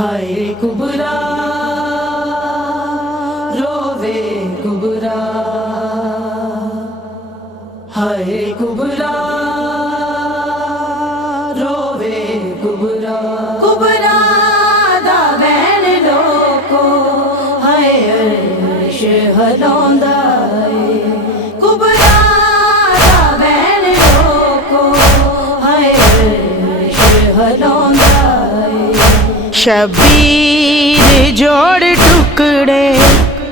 हाय कुबरा रोवे कुबरा, हाय कुबरा रोवे कुबरा, कुबरा दा बैन लोको हाय अर्श हलौंदा है। कुबरा दा बैन लोको हाय अर्श हलौंदा है। शबीर जोड़ टुकड़े,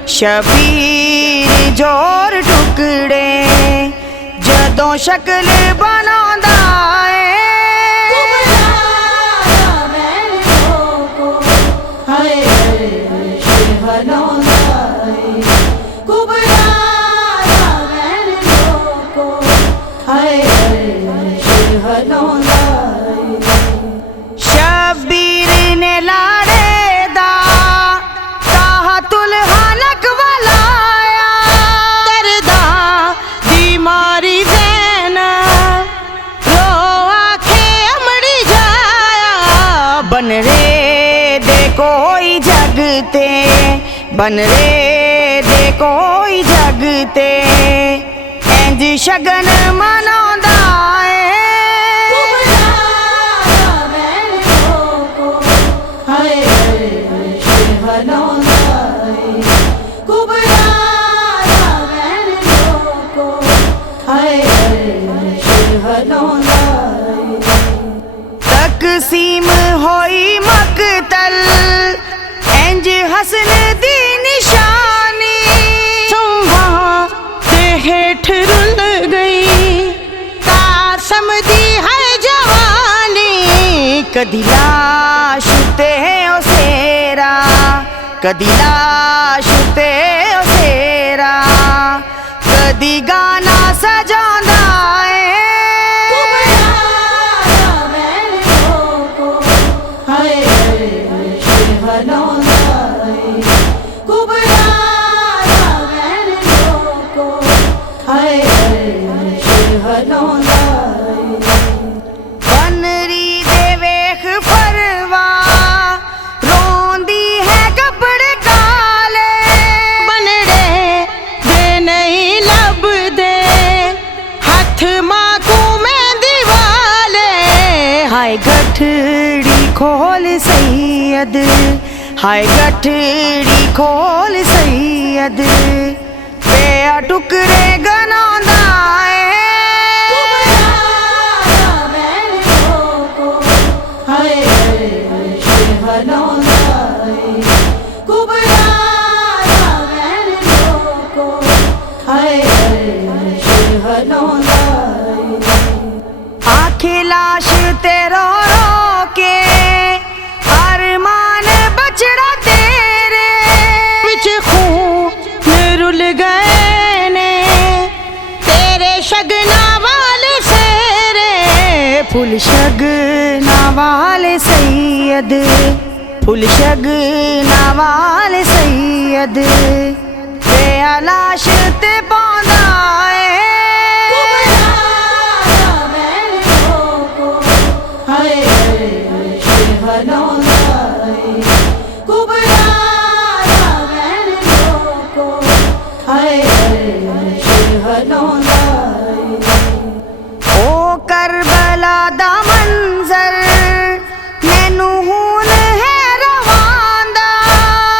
शबीर जोड़ टुकड़े, जदों शक्ल बनांदा है। हाय अर्श हलौंदा है। कुबरा दा बैन लोको हाय अर्श हलौंदा है। शबीर ने लाड़े दा ताहतुल हालक वलाया, दर्दा बीमारी दैन रो आखे अमड़ी जाया। बन रे दे कोई जगते, बन रे दे कोई जगते, इंज शगन मनांदा है। हाय अर्श हलौंदा है। कुबरा दा बैन लोको हाय अर्श हलौंदा है। तकसीम होई मकतल, इंज हसन दी निशानी, संभा ते हेठ रुल गई कासम दी है जवानी। कदी लाश ते ओसेरा, कदी लाश ते ओसेरा, कदी गाना सजांदा है। हाय अर्श हलौंदा है। कुबरा दा बैन लोको हाय अर्श हलौंदा है। बनरी दे वेख फरवा रोंदी है कपड़े काले, बनड़े दे नहीं लभदे हथ माकू मेहंदी वाले। हाय गठड़ी खोल सैयद, हाय गठड़ी खोल सैयद, बेआ टुकड़े गनांदा है। हाय अर्श हलौंदा है। कुबरा दा बैन लोको हाय अर्श हलौंदा है। आखे लाश तेरो रो के अरमान बचड़ा तेरे, विच खून रुल गए ने तेरे शगना वाले सेरे। फुल शगना वाले सैयद, फुल शगना वाले सैयद, बेआ लाश ते पांदा है। हाय अर्श हलौंदा है। कुबरा दा बैन लोको हाय अर्श हलौंदा है। ओ करबला दा मंजर मैनू हुन है रवांदा,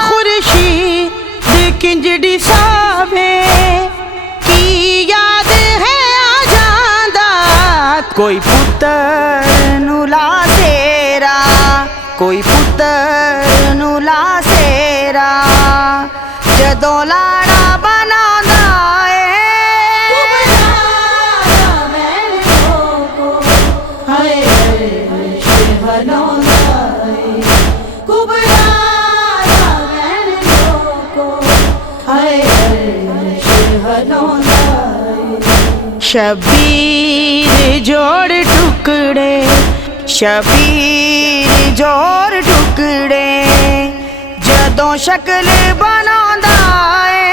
खुर्शीद किंजड़ी सावे की याद है आ जांदा। कोई पुत्तर नू ला सेरा, कोई पुत्तर नू ला सेरा, जदों लाड़ा बनांदा है। हाय अर्श हलौंदा है। कुबरा दा बैन लोको हाय अर्श हलौंदा है। शबीर जोड़ टुकड़े, शबीर जोड़ टुकड़े, जदों शक्ल बनांदा है।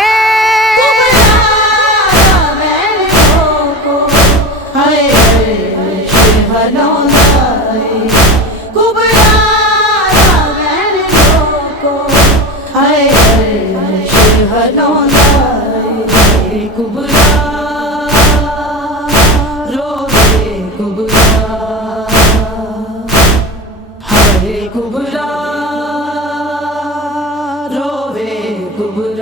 हाय अर्श हलौंदा है। कुबरा दा बैन शहनादा हाय कुबरा रोवे कुबरा हाय कुबरा रोवे कुबरा